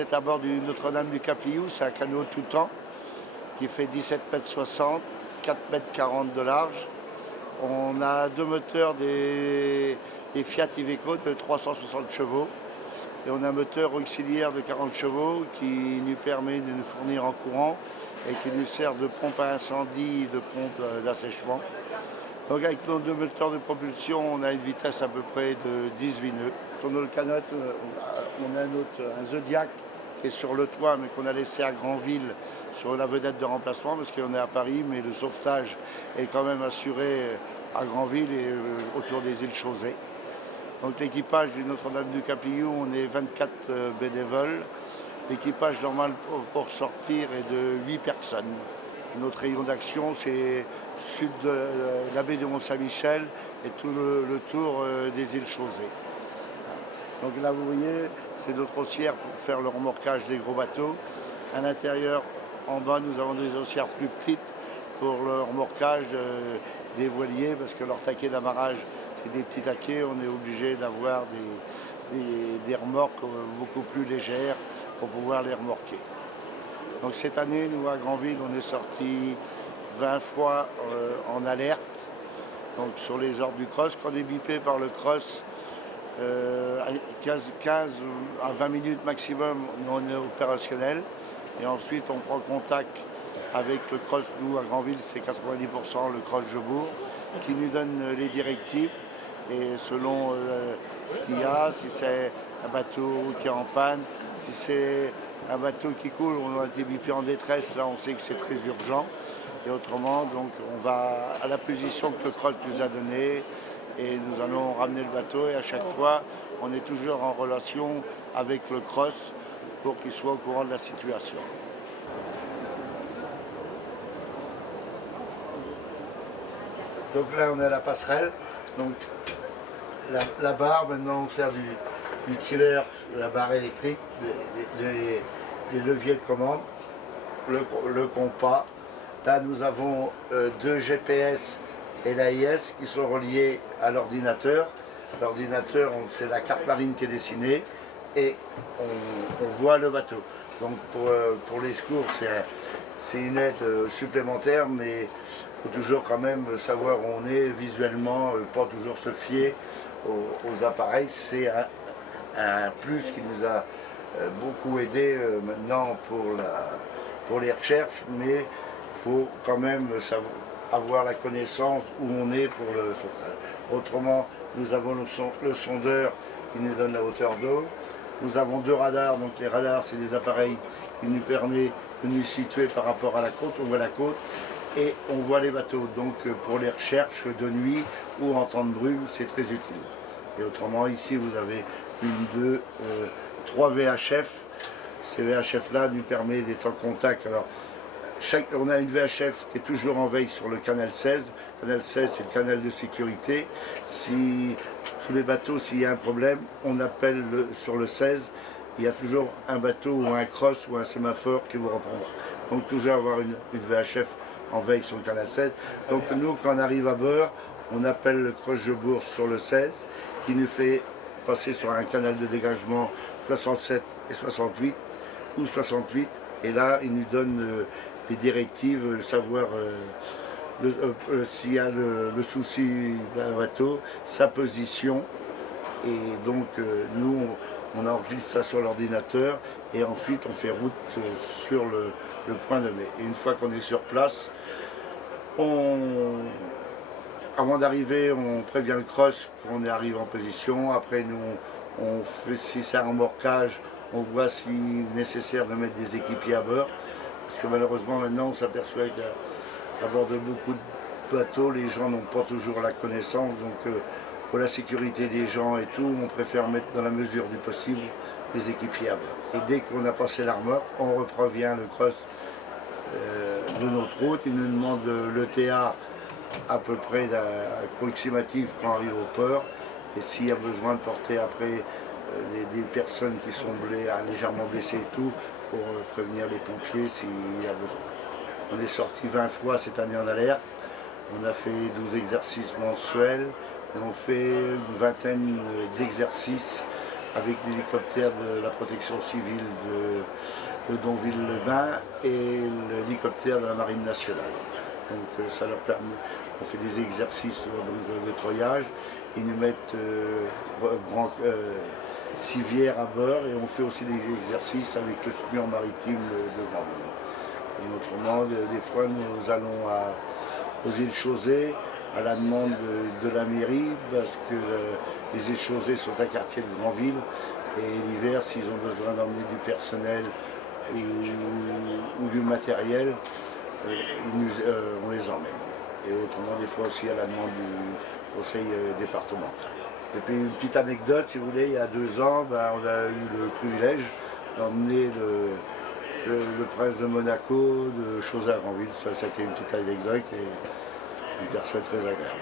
êtes à bord du Notre-Dame du Capliou, c'est un canot tout temps qui fait 17,60 m, 4,40 m de large. On a deux moteurs des Fiat Iveco de 360 chevaux et on a un moteur auxiliaire de 40 chevaux qui nous permet de nous fournir en courant et qui nous sert de pompe à incendie, de pompe d'assèchement. Donc avec nos deux moteurs de propulsion, on a une vitesse à peu près de 18 nœuds. Sur notre canot, on a un Zodiac qui est sur le toit, mais qu'on a laissé à Granville sur la vedette de remplacement, parce qu'on est à Paris, mais le sauvetage est quand même assuré à Granville et autour des îles Chausey. Donc l'équipage du Notre-Dame du Capliou, on est 24 bénévoles. L'équipage normal pour sortir est de 8 personnes. Notre rayon d'action, c'est sud de la baie de Mont-Saint-Michel et tout le tour des îles Chausey. Donc là, vous voyez, c'est notre haussière pour faire le remorquage des gros bateaux. À l'intérieur, en bas, nous avons des haussières plus petites pour le remorquage des voiliers, parce que leur taquet d'amarrage, c'est des petits taquets. On est obligé d'avoir des remorques beaucoup plus légères pour pouvoir les remorquer. Donc cette année, nous, à Granville, on est sorti 20 fois en alerte, donc sur les ordres du cross. Quand on est bipé par le cross, 15 à 20 minutes maximum, on est opérationnel. Et ensuite, on prend contact avec le cross. Nous, à Granville, c'est 90% le cross Jebourg, qui nous donne les directives. Et selon ce qu'il y a, si c'est un bateau qui est en panne, si c'est un bateau qui coule, on a été bipé en détresse, là on sait que c'est très urgent. Et autrement, donc on va à la position que le cross nous a donnée et nous allons ramener le bateau. Et à chaque fois, on est toujours en relation avec le cross pour qu'il soit au courant de la situation. Donc là, on est à la passerelle. Donc la barre, maintenant, on sert du tiller, la barre électrique, les leviers de commande, le compas. Là, nous avons deux GPS et l'AIS qui sont reliés à l'ordinateur. L'ordinateur, c'est la carte marine qui est dessinée et on voit le bateau. Donc pour les secours, c'est une aide supplémentaire, mais il faut toujours quand même savoir où on est visuellement, pas toujours se fier aux appareils. C'est un plus qui nous a beaucoup aidé maintenant pour les recherches, mais il faut quand même avoir la connaissance où on est pour le sauvetage. Autrement, nous avons le sondeur qui nous donne la hauteur d'eau. Nous avons deux radars, donc les radars, c'est des appareils qui nous permettent de nous situer par rapport à la côte. On voit la côte et on voit les bateaux. Donc pour les recherches de nuit ou en temps de brume, c'est très utile. Et autrement, ici, vous avez trois VHF. Ces VHF-là nous permettent d'être en contact. Alors, on a une VHF qui est toujours en veille sur le canal 16. Le canal 16, c'est le canal de sécurité. Si tous les bateaux, s'il y a un problème, on appelle sur le 16. Il y a toujours un bateau ou un cross ou un sémaphore qui vous répondra. Donc toujours avoir une VHF en veille sur le canal 16. Donc nous, quand on arrive à bord, on appelle le cross Jebourg sur le 16, qui nous fait passer sur un canal de dégagement 67 et 68, ou 68, et là, il nous donne les directives, savoir s'il y a le souci d'un bateau, sa position, et donc nous, on enregistre ça sur l'ordinateur, et ensuite on fait route sur le point de mai. Et une fois qu'on est sur place, avant d'arriver, on prévient le cross qu'on est arrivé en position. Après, nous, on fait, si c'est un remorquage, on voit s'il est nécessaire de mettre des équipiers à bord. Parce que malheureusement, maintenant, on s'aperçoit qu'à bord de beaucoup de bateaux, les gens n'ont pas toujours la connaissance. Donc, pour la sécurité des gens et tout, on préfère mettre dans la mesure du possible des équipiers à bord. Et dès qu'on a passé la remorque, on reprévient le cross de notre route. Il nous demande l'ETA à peu près approximatif quand on arrive au port. Et s'il y a besoin de porter après des personnes qui sont légèrement blessées et tout, pour prévenir les pompiers s'il y a besoin. On est sorti 20 fois cette année en alerte. On a fait 12 exercices mensuels. Et on fait une vingtaine d'exercices avec l'hélicoptère de la protection civile de Donville-le-Bain et l'hélicoptère de la Marine nationale. Donc ça leur permet, on fait des exercices donc, de treuillage, ils nous mettent civière à bord et on fait aussi des exercices avec le SMUR maritime de Granville. Et autrement, des fois, nous allons aux îles Chausey à la demande de la mairie parce que les îles Chausey sont un quartier de Granville et l'hiver, s'ils ont besoin d'emmener du personnel ou du matériel, on les emmène. Et autrement, des fois aussi à la demande du conseil départemental. Et puis une petite anecdote, si vous voulez, il y a 2 ans, on a eu le privilège d'emmener le prince de Monaco de Chausey à Granville. Ça, c'était une petite anecdote et une personne très agréable.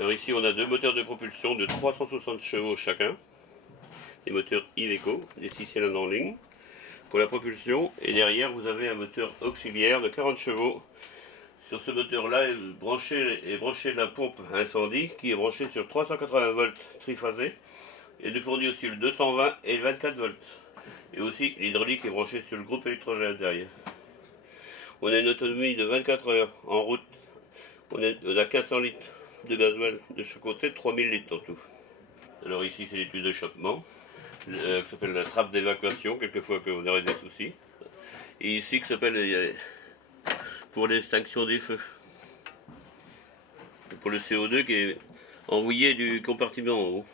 Alors ici on a 2 moteurs de propulsion de 360 chevaux chacun, des moteurs Iveco, des 6 cylindres en ligne pour la propulsion, et derrière vous avez un moteur auxiliaire de 40 chevaux. Sur ce moteur là est branchée la pompe incendie qui est branchée sur 380 volts triphasé et nous fournit aussi le 220 et le 24 volts. Et aussi l'hydraulique est branchée sur le groupe électrogène derrière. On a une autonomie de 24 heures en route, on a 1500 litres de gasoil de chaque côté, 3000 litres en tout. Alors ici c'est l'étude de choquement, qui s'appelle la trappe d'évacuation, quelquefois qu'on aurait des soucis. Et ici qui s'appelle pour l'extinction des feux. Pour le CO2 qui est envoyé du compartiment en haut.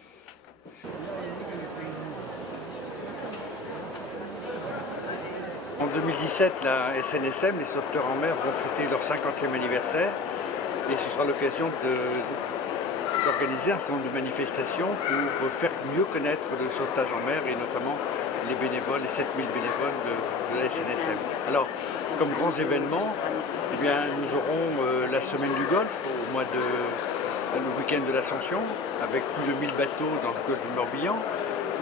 En 2017, la SNSM, les sauveteurs en mer, vont fêter leur 50e anniversaire. Et ce sera l'occasion d'organiser un certain nombre de manifestations pour faire mieux connaître le sauvetage en mer et notamment les bénévoles, les 7000 bénévoles de la SNSM. Alors, comme grands événements, eh bien, nous aurons la semaine du Golfe le week-end de l'Ascension, avec plus de 1000 bateaux dans le golfe du Morbihan.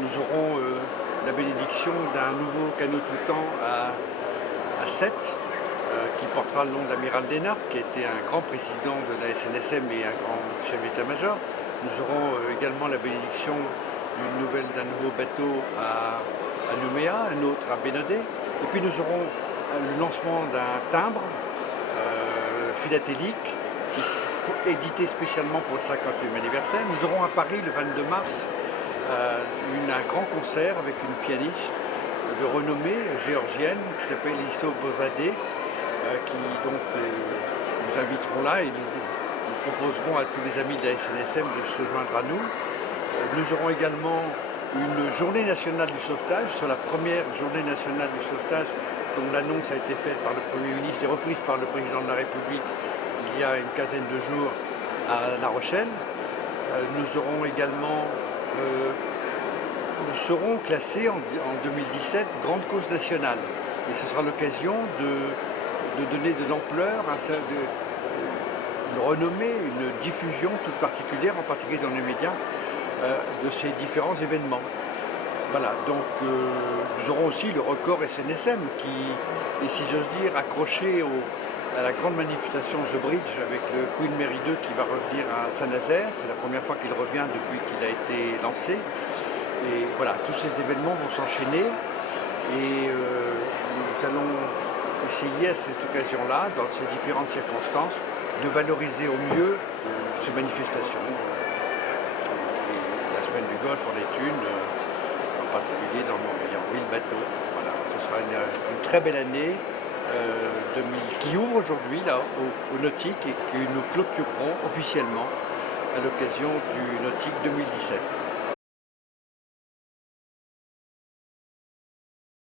Nous aurons la bénédiction d'un nouveau canot tout-temps à Sète, qui portera le nom de l'amiral Denard, qui était un grand président de la SNSM et un grand chef d'état-major. Nous aurons également la bénédiction d'un nouveau bateau à Nouméa, un autre à Bénodet. Et puis nous aurons le lancement d'un timbre philatélique édité spécialement pour le 50e anniversaire. Nous aurons à Paris le 22 mars un grand concert avec une pianiste de renommée géorgienne qui s'appelle Iso Bozadeh, qui donc nous inviteront là et nous proposerons à tous les amis de la SNSM de se joindre à nous. Nous aurons également une journée nationale du sauvetage, sur la première journée nationale du sauvetage dont l'annonce a été faite par le Premier ministre et reprise par le Président de la République il y a une quinzaine de jours à La Rochelle. Nous aurons également, nous serons classés en 2017 grande cause nationale et ce sera l'occasion de donner de l'ampleur, une renommée, une diffusion toute particulière, en particulier dans les médias, de ces différents événements. Voilà, donc nous aurons aussi le record SNSM qui est, si j'ose dire, accroché à la grande manifestation The Bridge avec le Queen Mary 2 qui va revenir à Saint-Nazaire. C'est la première fois qu'il revient depuis qu'il a été lancé. Et voilà, tous ces événements vont s'enchaîner et nous allons essayer à cette occasion-là, dans ces différentes circonstances, de valoriser au mieux ces manifestations. Et la semaine du Golfe en est une, en particulier dans le Morbihan, 1000 bateaux. Voilà, ce sera une très belle année qui ouvre aujourd'hui là au nautique et que nous clôturerons officiellement à l'occasion du nautique 2017.